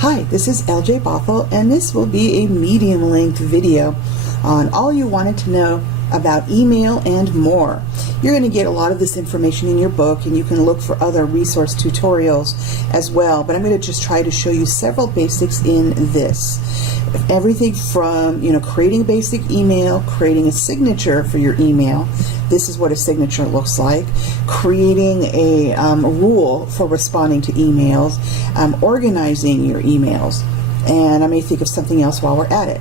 Hi, this is LJ Bothell, and this will be a medium-length video on all you wanted to know about email and more. You're going to get a lot of this information in your book, and you can look for other resource tutorials as well, but I'm going to just try to show you several basics in this. Everything from, creating a basic email, creating a signature for your email. This is what a signature looks like. Creating a rule for responding to emails, organizing your emails, and I may think of something else while we're at it.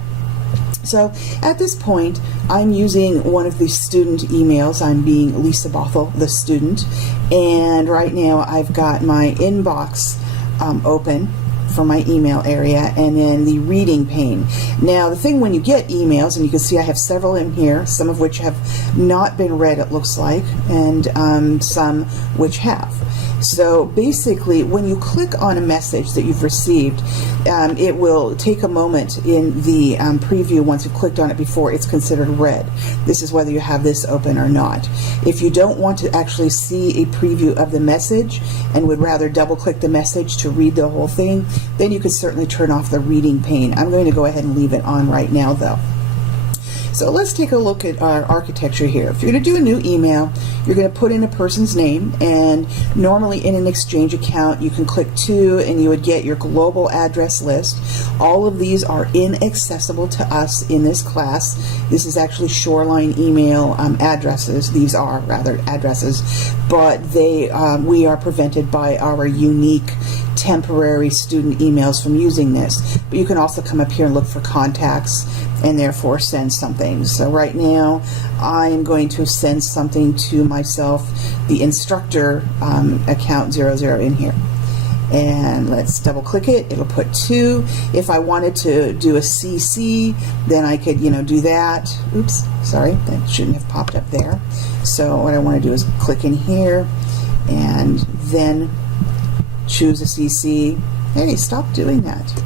So at this point, I'm using one of the student emails. I'm being Lisa Bothell, the student, and right now I've got my inbox open for my email area, and then the reading pane. Now the thing when you get emails, and you can see I have several in here, some of which have not been read, it looks like, and some which have. So basically, when you click on a message that you've received, it will take a moment in the preview once you've clicked on it before it's considered read. This is whether you have this open or not. If you don't want to actually see a preview of the message and would rather double click the message to read the whole thing, then you could certainly turn off the reading pane. I'm going to go ahead and leave it on right now though. So let's take a look at our architecture here. If you're going to do a new email, you're going to put in a person's name, and normally in an Exchange account you can click to and you would get your global address list. All of these are inaccessible to us in this class. This is actually Shoreline email addresses. These are rather addresses, but we are prevented by our unique temporary student emails from using this. But you can also come up here and look for contacts and therefore send something. So right now I am going to send something to myself, the instructor account 00 in here. And let's double click it. It'll put to. If I wanted to do a CC, then I could do that. Oops, sorry, that shouldn't have popped up there. So what I want to do is click in here and then choose a CC. Hey, stop doing that.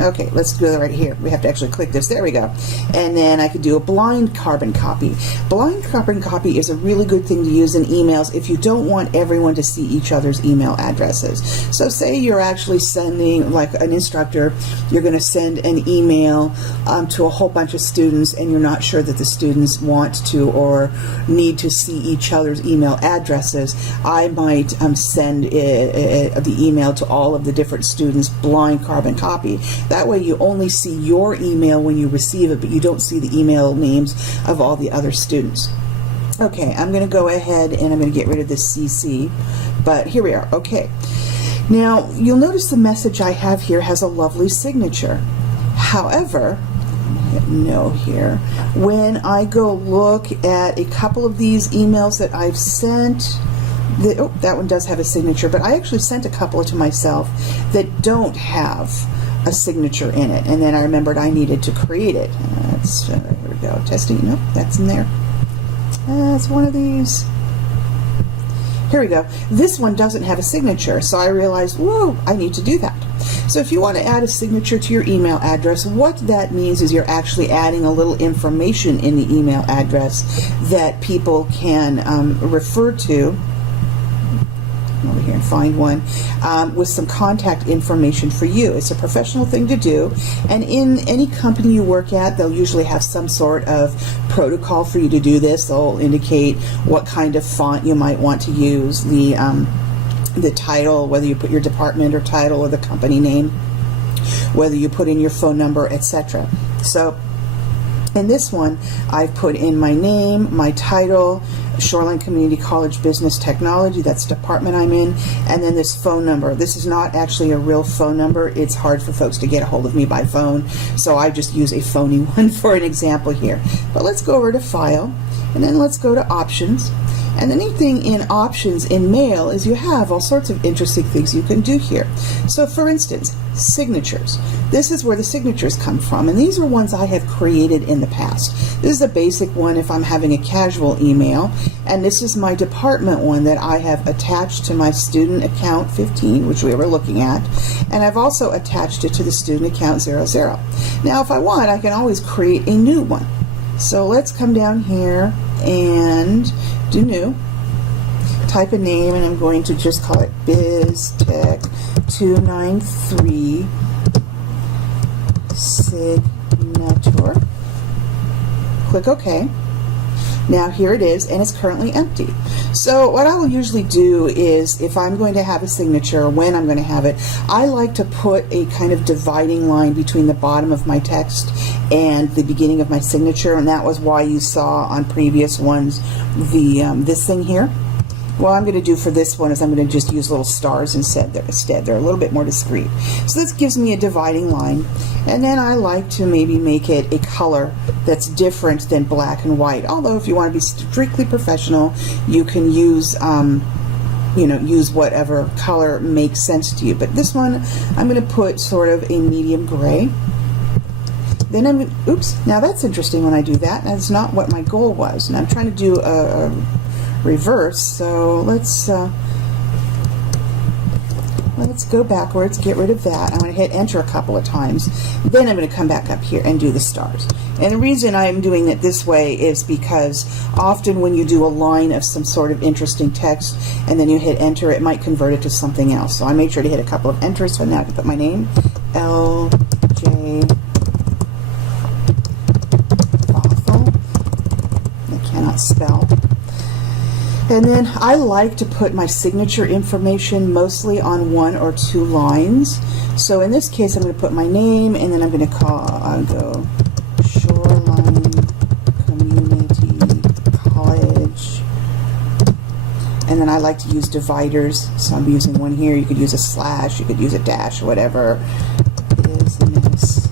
Okay, let's do it right here. We have to actually click this. There we go. And then I could do a blind carbon copy. Blind carbon copy is a really good thing to use in emails if you don't want everyone to see each other's email addresses. So say you're actually sending, like an instructor, you're going to send an email to a whole bunch of students, and you're not sure that the students want to or need to see each other's email addresses. I might send the email to all of the different students, blind carbon copy. That way you only see your email when you receive it, but you don't see the email names of all the other students. Okay, I'm going to go ahead and I'm going to get rid of this CC, but here we are. Okay, now you'll notice the message I have here has a lovely signature. However, hit no here. When I go look at a couple of these emails that I've sent, that one does have a signature, but I actually sent a couple to myself that don't have a signature in it, and then I remembered I needed to create it. Here we go, testing. Nope, that's in there. It's one of these. Here we go. This one doesn't have a signature, so I realized, whoa, I need to do that. So if you want to add a signature to your email address, what that means is you're actually adding a little information in the email address that people can refer to. Over here and find one with some contact information for you. It's a professional thing to do, and in any company you work at, they'll usually have some sort of protocol for you to do this. They'll indicate what kind of font you might want to use, the title, whether you put your department or title or the company name, whether you put in your phone number, etc. So in this one, I've put in my name, my title, Shoreline Community College Business Technology, that's the department I'm in, and then this phone number. This is not actually a real phone number. It's hard for folks to get a hold of me by phone, so I just use a phony one for an example here. But let's go over to File, and then let's go to Options. And the neat thing in Options in Mail is you have all sorts of interesting things you can do here. So for instance, signatures. This is where the signatures come from, and these are ones I have created in the past. This is a basic one if I'm having a casual email, and this is my department one that I have attached to my student account 15, which we were looking at, and I've also attached it to the student account 00. Now if I want, I can always create a new one. So let's come down here and do new, type a name, and I'm going to just call it BizTech 293 signature. Click OK. Now here it is, and it's currently empty. So what I will usually do is, if I'm going to have a signature, or when I'm going to have it, I like to put a kind of dividing line between the bottom of my text and the beginning of my signature, and that was why you saw on previous ones the this thing here. What I'm going to do for this one is I'm going to just use little stars instead. They're a little bit more discreet. So this gives me a dividing line. And then I like to maybe make it a color that's different than black and white. Although if you want to be strictly professional, you can use use whatever color makes sense to you. But this one, I'm going to put sort of a medium gray. Then I'm going to, oops, now that's interesting when I do that. That's not what my goal was. And I'm trying to do a reverse, so let's go backwards, get rid of that. I'm going to hit enter a couple of times, then I'm going to come back up here and do the stars. And the reason I'm doing it this way is because often when you do a line of some sort of interesting text and then you hit enter, it might convert it to something else. So I made sure to hit a couple of enters, so now I can put my name, L.J. Bothell. I cannot spell. And then I like to put my signature information mostly on 1 or 2 lines. So in this case, I'm going to put my name, and then I'm going to go Shoreline Community College. And then I like to use dividers. So I'm using one here. You could use a slash, you could use a dash, whatever. Business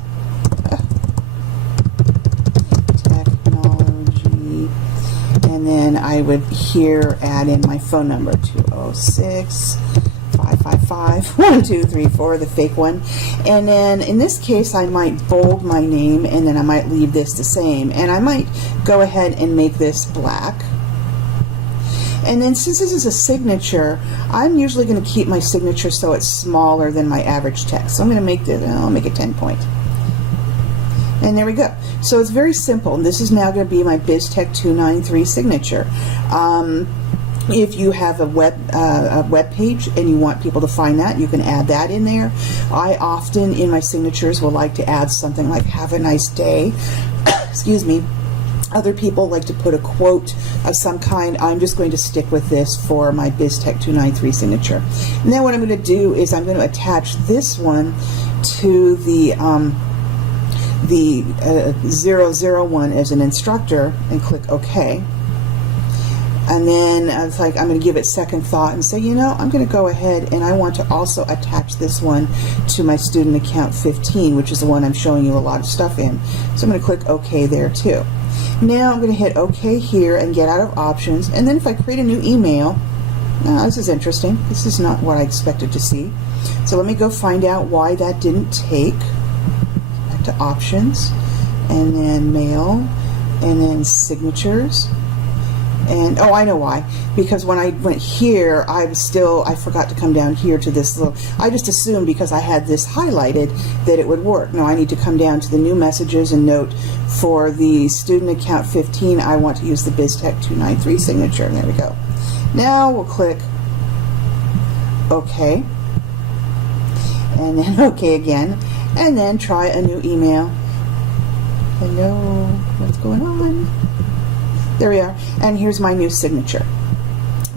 technology. And then I would here add in my phone number, 206-555-1234, the fake one. And then in this case, I might bold my name, and then I might leave this the same. And I might go ahead and make this black. And then since this is a signature, I'm usually going to keep my signature so it's smaller than my average text. So I'm going to make this, I'll make it 10 point. And there we go. So it's very simple. And this is now going to be my BizTech 293 signature. If you have a web page and you want people to find that, you can add that in there. I often in my signatures will like to add something like "Have a nice day." Excuse me. Other people like to put a quote of some kind. I'm just going to stick with this for my BizTech 293 signature. And then what I'm going to do is I'm going to attach this one to the 001 as an instructor and click OK. And then it's like I'm going to give it second thought and say, you know, I'm going to go ahead and I want to also attach this one to my student account 15, which is the one I'm showing you a lot of stuff in. So I'm going to click OK there too. Now I'm going to hit OK here and get out of options. And then if I create a new email, now this is interesting. This is not what I expected to see. So let me go find out why that didn't take. Back to options, and then mail, and then signatures. And oh, I know why. Because when I went here, I forgot to come down here to this little, I just assumed because I had this highlighted that it would work. No, I need to come down to the new messages and note for the student account 15, I want to use the BizTech 293 signature. And there we go. Now we'll click OK. And then OK again. And then try a new email. Hello, what's going on? There we are, and here's my new signature.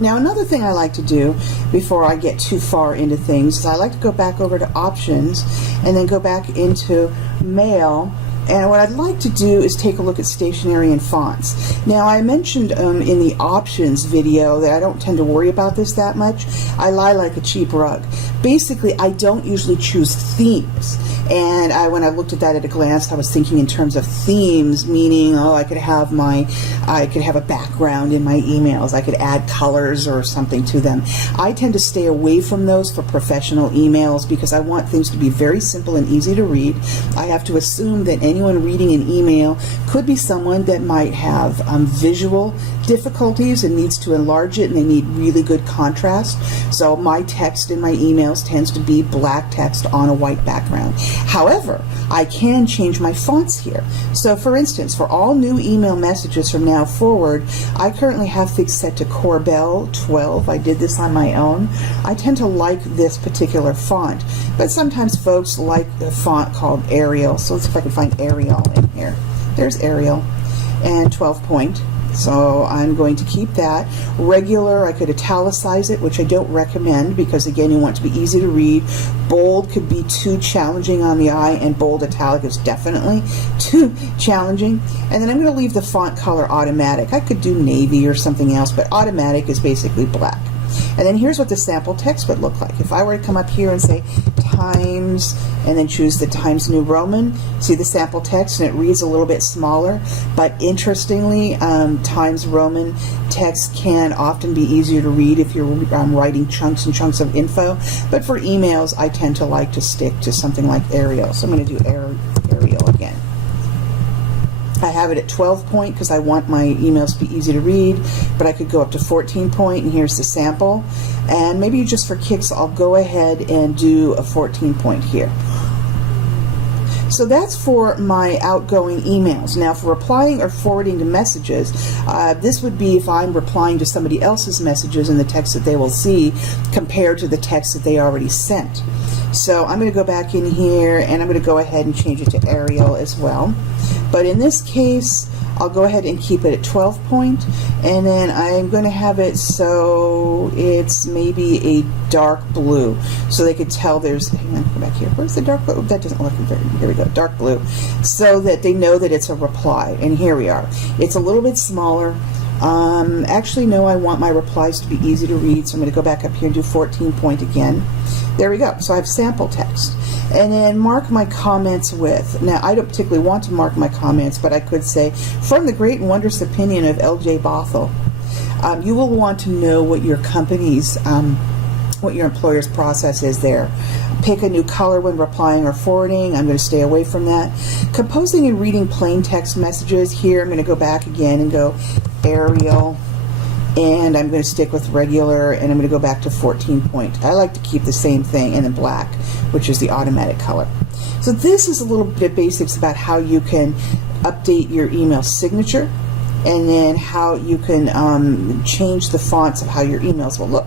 Now another thing I like to do before I get too far into things is I like to go back over to options and then go back into mail. And what I'd like to do is take a look at stationery and fonts. Now I mentioned in the options video that I don't tend to worry about this that much. I lie like a cheap rug. Basically, I don't usually choose themes. And when I looked at that at a glance, I was thinking in terms of themes, meaning, oh, I could have a background in my emails. I could add colors or something to them. I tend to stay away from those for professional emails because I want things to be very simple and easy to read. I have to assume that anyone reading an email. Could be someone that might have visual difficulties and needs to enlarge it, and they need really good contrast. So my text in my emails tends to be black text on a white background. However, I can change my fonts here. So for instance, for all new email messages from now forward, I currently have things set to Corbel 12. I did this on my own. I tend to like this particular font, but sometimes folks like a font called Arial. So let's see if I can find Arial in here. There's Arial, and 12 point. So I'm going to keep that. Regular, I could italicize it, which I don't recommend because, again, you want it to be easy to read. Bold could be too challenging on the eye, and bold italic is definitely too challenging. And then I'm going to leave the font color automatic. I could do navy or something else, but automatic is basically black. And then here's what the sample text would look like. If I were to come up here and say Times and then choose the Times New Roman, see the sample text, and it reads a little bit smaller, but interestingly, Times Roman text can often be easier to read if you're writing chunks and chunks of info, but for emails I tend to like to stick to something like Arial. So I'm going to do Arial again. I have it at 12 point because I want my emails to be easy to read, but I could go up to 14 point, and here's the sample. And maybe just for kicks, I'll go ahead and do a 14 point here. So that's for my outgoing emails. Now for replying or forwarding to messages, this would be if I'm replying to somebody else's messages and the text that they will see compared to the text that they already sent. So I'm going to go back in here and I'm going to go ahead and change it to Arial as well. But in this case, I'll go ahead and keep it at 12 point, and then I'm going to have it so it's maybe a dark blue, so they could tell there's, hang on, go back here, where's the dark blue? That doesn't look very, here we go, dark blue, so that they know that it's a reply. And here we are. It's a little bit smaller. Actually, no, I want my replies to be easy to read, so I'm going to go back up here and do 14 point again. There we go. So I have sample text. And then mark my comments with. Now, I don't particularly want to mark my comments, but I could say, from the great and wondrous opinion of L.J. Bothell, you will want to know what your company's, what your employer's process is there. Pick a new color when replying or forwarding. I'm going to stay away from that. Composing and reading plain text messages. Here, I'm going to go back again and go Arial. And I'm going to stick with regular, and I'm going to go back to 14 point. I like to keep the same thing, and then black, which is the automatic color. So this is a little bit of basics about how you can update your email signature, and then how you can change the fonts of how your emails will look.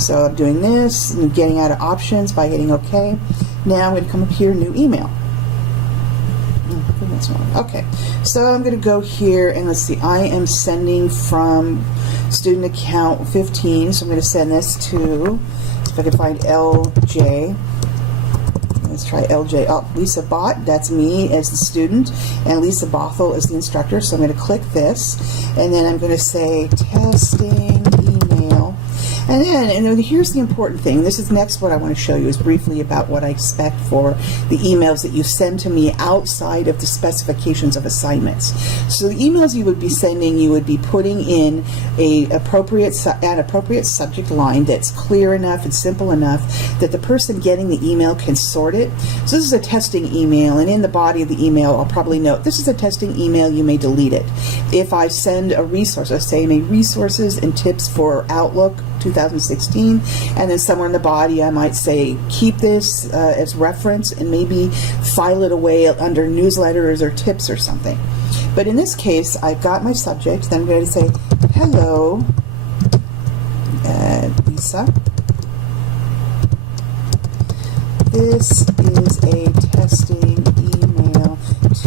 So I'm doing this and getting out of options by hitting OK. Now I'm going to come up here, new email. Okay, so I'm going to go here and let's see, I am sending from student account 15, so I'm going to send this to, if I can find LJ. Let's try LJ. Oh, Lisa Bott, that's me as the student, and Lisa Bothell is the instructor. So I'm going to click this, and then I'm going to say testing email. And then, here's the important thing. This is next what I want to show you is briefly about what I expect for the emails that you send to me outside of the specifications of assignments. So the emails you would be sending, you would be putting in an appropriate subject line that's clear enough and simple enough that the person getting the email can sort it. So this is a testing email, and in the body of the email, I'll probably note, this is a testing email, you may delete it. If I send a resource, I say resources and tips for Outlook 2016, and then somewhere in the body I might say keep this as reference and maybe file it away under newsletters or tips or something. But in this case, I've got my subject, then I'm going to say hello Lisa, this is a testing email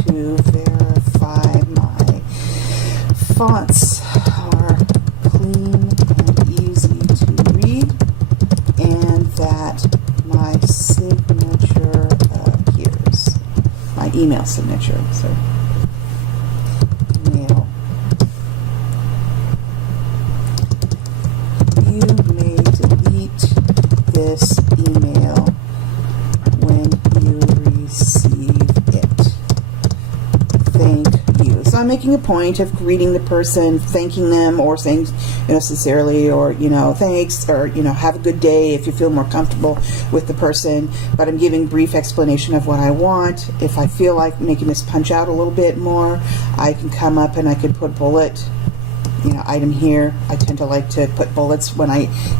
to verify my fonts are clean and easy to read, and that my signature appears. My email signature. So, mail. You may delete this email when you receive it. Thank you. So I'm making a point of greeting the person, thanking them, or saying, sincerely, or, thanks, or, have a good day if you feel more comfortable with the person. But I'm giving brief explanation of what I want. If I feel like making this punch out a little bit more, I can come up and I can put bullet, item here. I tend to like to put bullets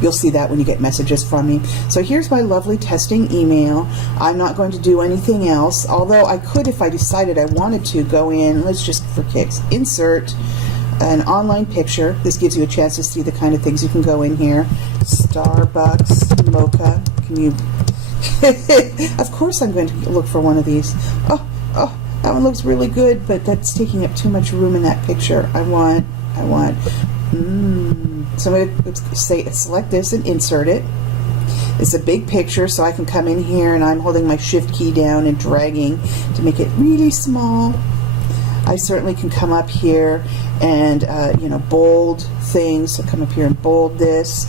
you'll see that when you get messages from me. So here's my lovely testing email. I'm not going to do anything else, although I could, if I decided I wanted to, go in, let's just for kicks, insert an online picture. This gives you a chance to see the kind of things you can go in here. Starbucks mocha. Can you of course I'm going to look for one of these. Oh, that one looks really good, but that's taking up too much room in that picture. I want so I'm going to select this and insert it. It's a big picture, so I can come in here and I'm holding my shift key down and dragging to make it really small. I certainly can come up here and bold things. So come up here and bold this.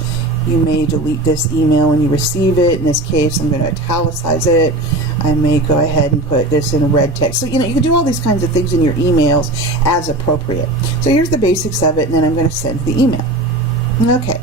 You may delete this email when you receive it. In this case, I'm going to italicize it. I may go ahead and put this in red text. So, you can do all these kinds of things in your emails as appropriate. So here's the basics of it, and then I'm going to send the email. Okay.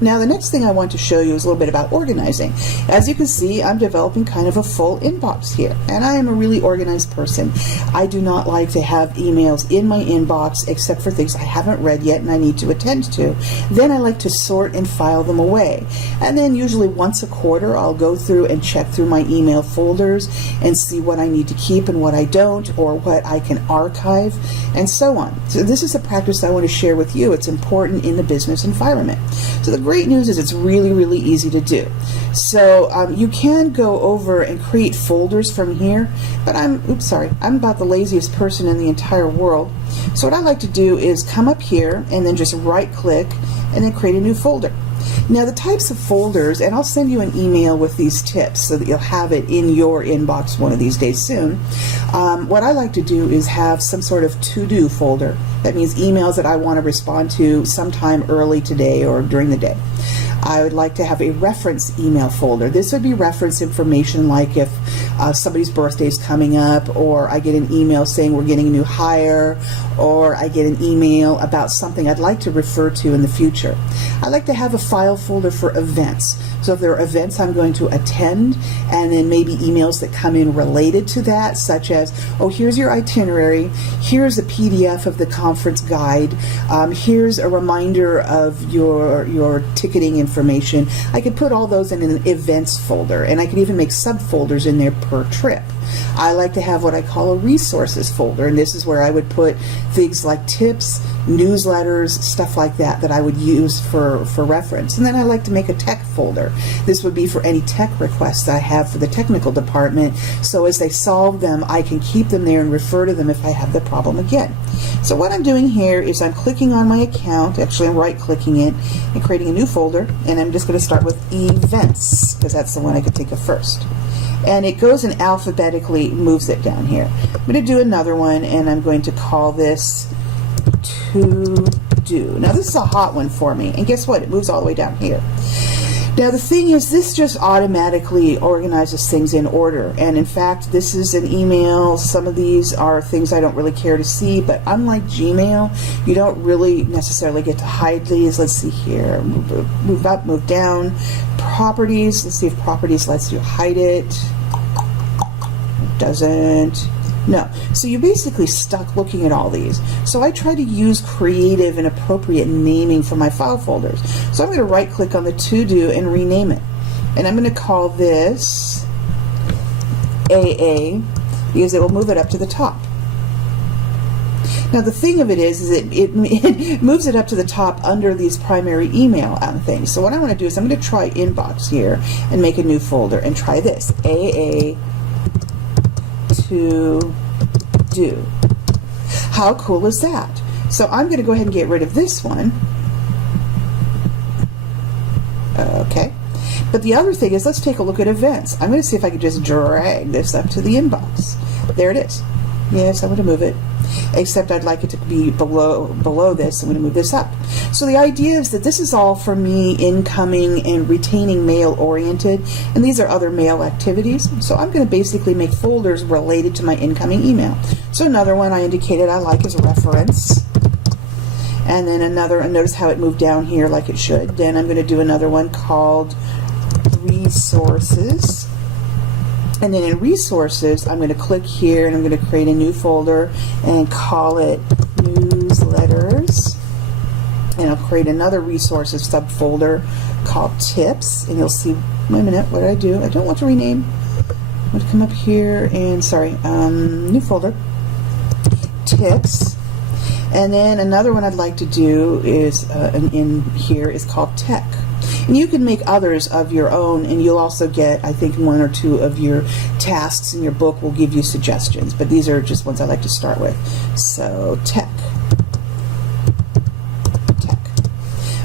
Now the next thing I want to show you is a little bit about organizing. As you can see, I'm developing kind of a full inbox here, and I am a really organized person. I do not like to have emails in my inbox except for things I haven't read yet and I need to attend to. Then I like to sort and file them away. And then usually once a quarter I'll go through and check through my email folders and see what I need to keep and what I don't, or what I can archive, and so on. So this is a practice I want to share with you. It's important in the business environment. So the great news is it's really, really easy to do. So you can go over and create folders from here, but I'm about the laziest person in the entire world. So what I like to do is come up here and then just right click and then create a new folder. Now the types of folders, and I'll send you an email with these tips so that you'll have it in your inbox one of these days soon. What I like to do is have some sort of to-do folder. That means emails that I want to respond to sometime early today or during the day. I would like to have a reference email folder. This would be reference information, like if somebody's birthday is coming up, or I get an email saying we're getting a new hire, or I get an email about something I'd like to refer to in the future. I like to have a file folder for events. So if there are events I'm going to attend, and then maybe emails that come in related to that, such as, oh, here's your itinerary, here's a PDF of the conference guide, here's a reminder of your ticketing information. I could put all those in an events folder, and I could even make subfolders in there per trip. I like to have what I call a resources folder, and this is where I would put things like tips, newsletters, stuff like that I would use for reference. And then I like to make a tech folder. This would be for any tech requests I have for the technical department, so as they solve them, I can keep them there and refer to them if I have the problem again. So what I'm doing here is I'm clicking on my account, actually I'm right-clicking it, and creating a new folder, and I'm just going to start with events, because that's the one I could think of first. And it goes and alphabetically moves it down here. I'm going to do another one, and I'm going to call this to do. Now this is a hot one for me, and guess what? It moves all the way down here. Now the thing is, this just automatically organizes things in order, and in fact this is an email. Some of these are things I don't really care to see, but unlike Gmail, you don't really necessarily get to hide these. Let's see here, move up, move down, properties. Let's see if properties lets you hide it. It doesn't. No. So you're basically stuck looking at all these. So I try to use creative and appropriate naming for my file folders. So I'm going to right click on the to do and rename it. And I'm going to call this AA, because it will move it up to the top. Now the thing of it is it moves it up to the top under these primary email things. So what I want to do is I'm going to try inbox here and make a new folder and try this, AA to do. How cool is that? So I'm going to go ahead and get rid of this one. Okay. But the other thing is, let's take a look at events. I'm going to see if I can just drag this up to the inbox. There it is. Yes, I'm going to move it. except I'd like it to be below this. I'm going to move this up. So the idea is that this is all for me incoming and retaining mail oriented, and these are other mail activities. So I'm going to basically make folders related to my incoming email. So another one I indicated I like is reference. And then another, and notice how it moved down here like it should. Then I'm going to do another one called resources. And then in resources, I'm going to click here and I'm going to create a new folder and call it newsletters. And I'll create another resources subfolder called tips. And you'll see, wait a minute, what did I do? I don't want to rename. I'm going to come up here and, sorry, new folder, tips. And then another one I'd like to do is, in here, is called tech. And you can make others of your own, and you'll also get, I think, 1 or 2 of your tasks in your book will give you suggestions. But these are just ones I like to start with. So tech.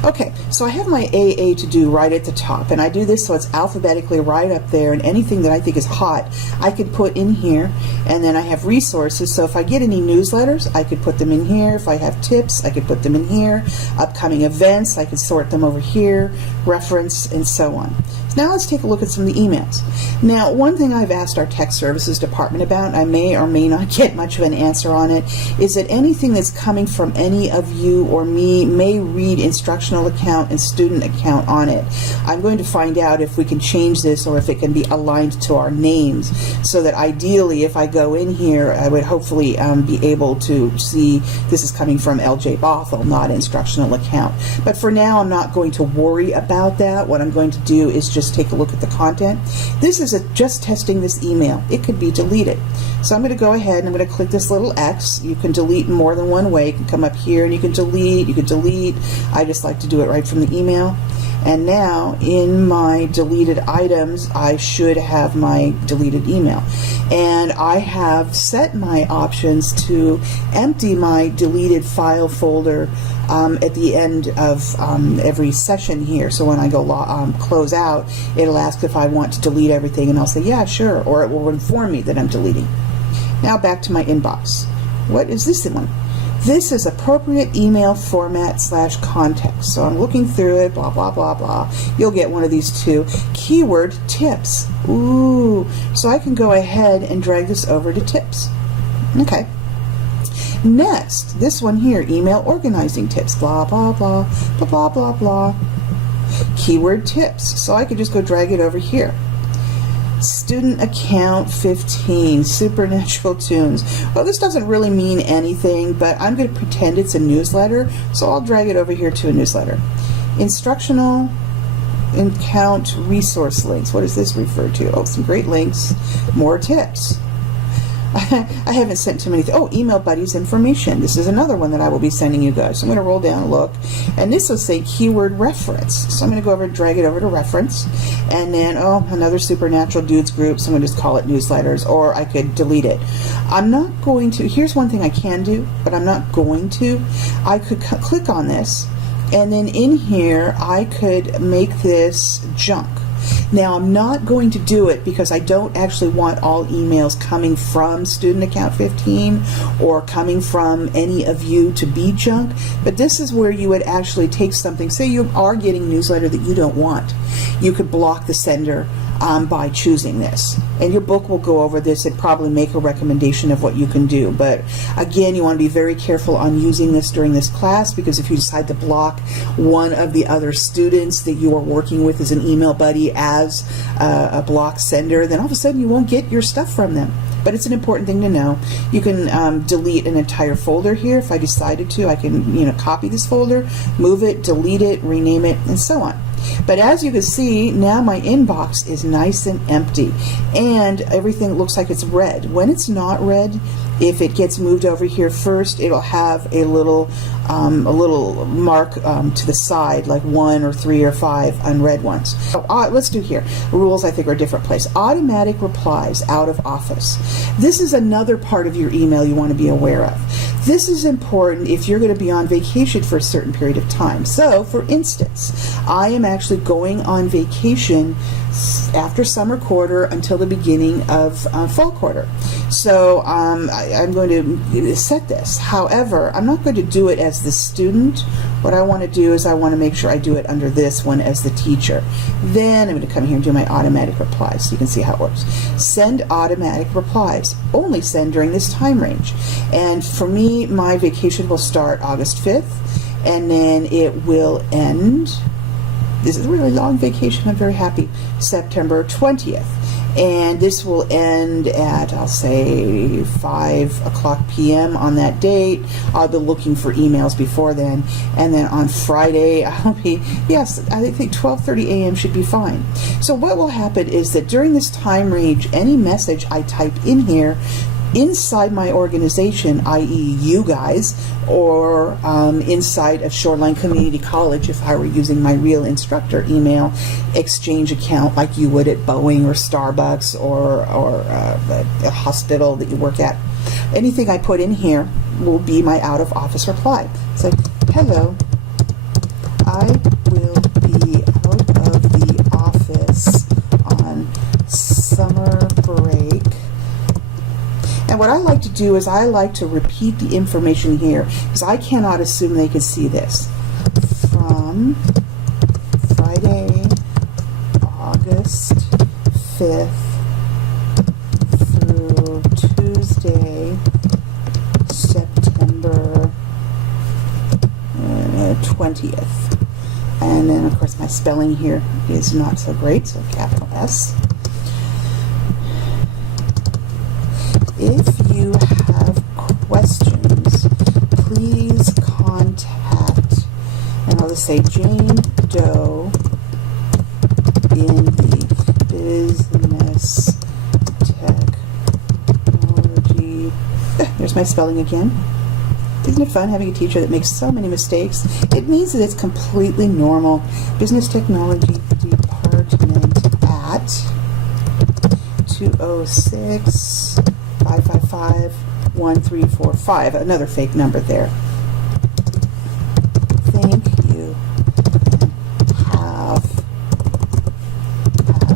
Okay, so I have my AA to do right at the top, and I do this so it's alphabetically right up there, and anything that I think is hot I could put in here. And then I have resources, so if I get any newsletters I could put them in here. If I have tips I could put them in here. Upcoming events I could sort them over here, reference, and so on. So now let's take a look at some of the emails. Now, one thing I've asked our tech services department about, and I may or may not get much of an answer on it, is that anything that's coming from any of you or me may read instructional account and student account on it. I'm going to find out if we can change this or if it can be aligned to our names, so that ideally if I go in here I would hopefully be able to see this is coming from LJ Bothell, not instructional account. But for now I'm not going to worry about that. What I'm going to do is just take a look at the content. This is just testing this email. It could be deleted. So I'm going to go ahead and I'm going to click this little X. You can delete in more than one way. You can come up here and you can delete. I just like to do it right from the email. And now in my deleted items I should have my deleted email. And I have set my options to empty my deleted file folder at the end of every session here. So when I go close out, it'll ask if I want to delete everything, and I'll say yeah, sure, or it will inform me that I'm deleting. Now back to my inbox. What is this one? This is appropriate email format / context. So I'm looking through it, blah, blah, blah, blah. You'll get one of these two. Keyword tips. Ooh, so I can go ahead and drag this over to tips. Okay. Next, this one here, email organizing tips, blah, blah, blah, blah, blah, blah, blah. Keyword tips. So I could just go drag it over here. Student account 15, supernatural tunes. Well, this doesn't really mean anything, but I'm going to pretend it's a newsletter, so I'll drag it over here to a newsletter. Instructional account resource links. What does this refer to? Oh, some great links, more tips. I haven't sent too many. Oh, email buddies information. This is another one that I will be sending you guys. So I'm going to roll down and look, and this will say keyword reference. So I'm going to go over and drag it over to reference, and then another supernatural dudes group. So I'm going to just call it newsletters, or I could delete it. I'm not going to. Here's one thing I can do, but I'm not going to. I could click on this, and then in here I could make this junk. Now I'm not going to do it because I don't actually want all emails coming from student account 15 or coming from any of you to be junk, but this is where you would actually take something. Say you are getting a newsletter that you don't want. You could block the sender by choosing this, and your book will go over this and probably make a recommendation of what you can do. But again, you want to be very careful on using this during this class, because if you decide to block one of the other students that you are working with as an email buddy as a block sender, then all of a sudden you won't get your stuff from them. But it's an important thing to know. You can delete an entire folder here. If I decided to, I can copy this folder, move it, delete it, rename it, and so on. But as you can see, now my inbox is nice and empty, and everything looks like it's red. When it's not red, if it gets moved over here first, it'll have a little mark to the side, like 1 or 3 or 5 unread ones. So, let's do here. Rules, I think, are a different place. Automatic replies out of office. This is another part of your email you want to be aware of. This is important if you're going to be on vacation for a certain period of time. So, for instance, I am actually actually going on vacation after summer quarter until the beginning of fall quarter. So I'm going to set this. However, I'm not going to do it as the student. What I want to do is I want to make sure I do it under this one as the teacher. Then I'm going to come here and do my automatic replies so you can see how it works. Send automatic replies. Only send during this time range. And for me, my vacation will start August 5th, and then it will end, this is a really long vacation, I'm very happy, September 20th. And this will end at, I'll say, 5 o'clock p.m. on that date. I'll be looking for emails before then. And then on Friday, I'll be, yes, I think 12:30 a.m. should be fine. So what will happen is that during this time range, any message I type in here inside my organization, i.e. you guys, or inside of Shoreline Community College, if I were using my real instructor email exchange account like you would at Boeing or Starbucks or a hospital that you work at, anything I put in here will be my out of office reply. So, hello, I will be out of the office on summer break. And what I like to do is I like to repeat the information here because I cannot assume they could see this. From Friday, August 5th through Tuesday, September 20th. And then, of course, my spelling here is not so great, so capital S. If you have questions, please contact, and I'll just say Jane Doe in the business technology. There's my spelling again. Isn't it fun having a teacher that makes so many mistakes? It means that it's completely normal. Business Technology Department at 206 555-1345. Another fake number there. Thank you. Have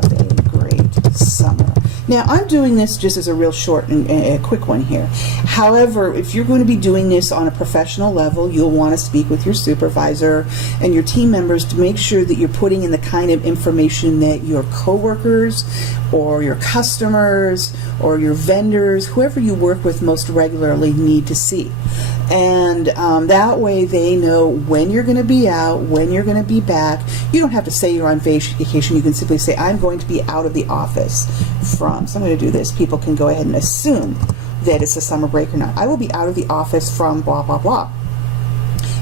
a great summer. Now, I'm doing this just as a real short and a quick one here. However, if you're going to be doing this on a professional level, you'll want to speak with your supervisor and your team members to make sure that you're putting in the kind of information that your coworkers or your customers or your vendors, whoever you work with most regularly, need to see. And that way they know when you're going to be out, when you're going to be back. You don't have to say you're on vacation. You can simply say, I'm going to be out of the office from, so I'm going to do this. People can go ahead and assume that it's a summer break or not. I will be out of the office from blah, blah, blah.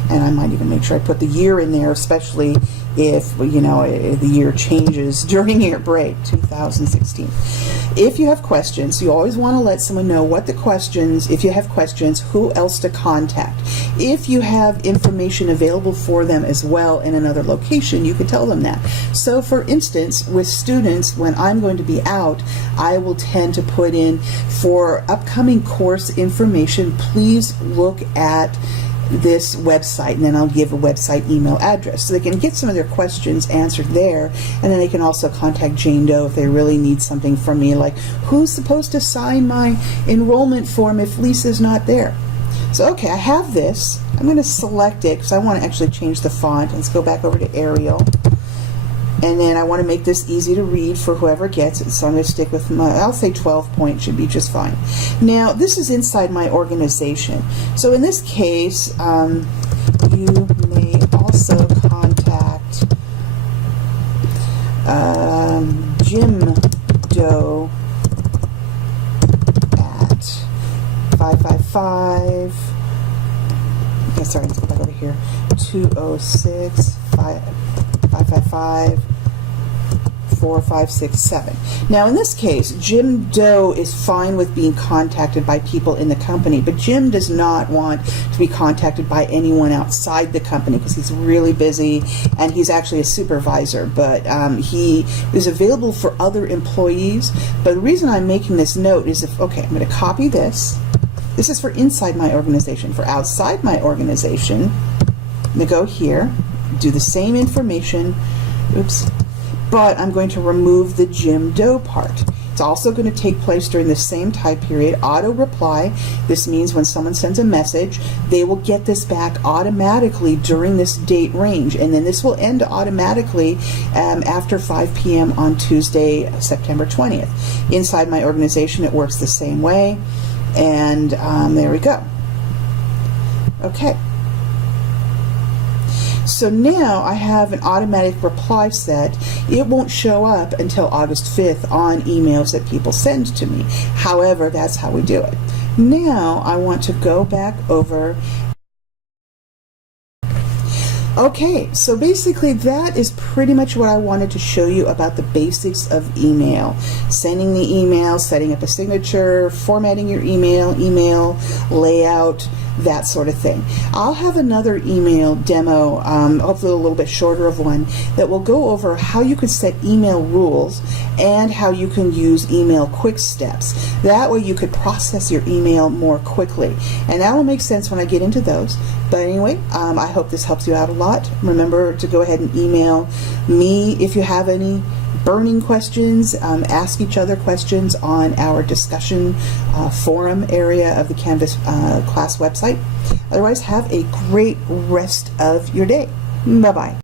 And I might even make sure I put the year in there, especially if, you know, the year changes during your break, 2016. If you have questions, you always want to let someone know what the questions, if you have questions, who else to contact. If you have information available for them as well in another location, you can tell them that. So for instance, with students, when I'm going to be out, I will tend to put in, for upcoming course information, please look at this website, and then I'll give a website email address so they can get some of their questions answered there, and then they can also contact Jane Doe if they really need something from me, like who's supposed to sign my enrollment form if Lisa's not there. So okay, I have this. I'm going to select it because I want to actually change the font. Let's go back over to Arial. And then I want to make this easy to read for whoever gets it, so I'm going to stick with my, I'll say 12 point should be just fine. Now, this is inside my organization. So in this case, you may also contact Jim Doe at 555, okay, sorry, let's go back over here, 206 555 4567. Now in this case, Jim Doe is fine with being contacted by people in the company, but Jim does not want to be contacted by anyone outside the company because he's really busy and he's actually a supervisor, but he is available for other employees. But the reason I'm making this note is if, okay, I'm going to copy this. This is for inside my organization. For outside my organization, I'm going to go here, do the same information, Oops. But I'm going to remove the Jim Doe part. It's also going to take place during the same time period. Auto reply. This means when someone sends a message, they will get this back automatically during this date range. And then this will end automatically after 5 p.m. on Tuesday, September 20th. Inside my organization, it works the same way. And there we go. Okay. So now I have an automatic reply set. It won't show up until August 5th on emails that people send to me. However, that's how we do it. Now I want to go back over. Okay, so basically that is pretty much what I wanted to show you about the basics of email. Sending the email, setting up a signature, formatting your email layout, that sort of thing. I'll have another email demo, hopefully a little bit shorter of one, that will go over how you can set email rules and how you can use email quick steps. That way you could process your email more quickly. And that will make sense when I get into those. But anyway, I hope this helps you out a lot. Remember to go ahead and email me if you have any burning questions. Ask each other questions on our discussion forum area of the Canvas class website. Otherwise, have a great rest of your day. Bye-bye.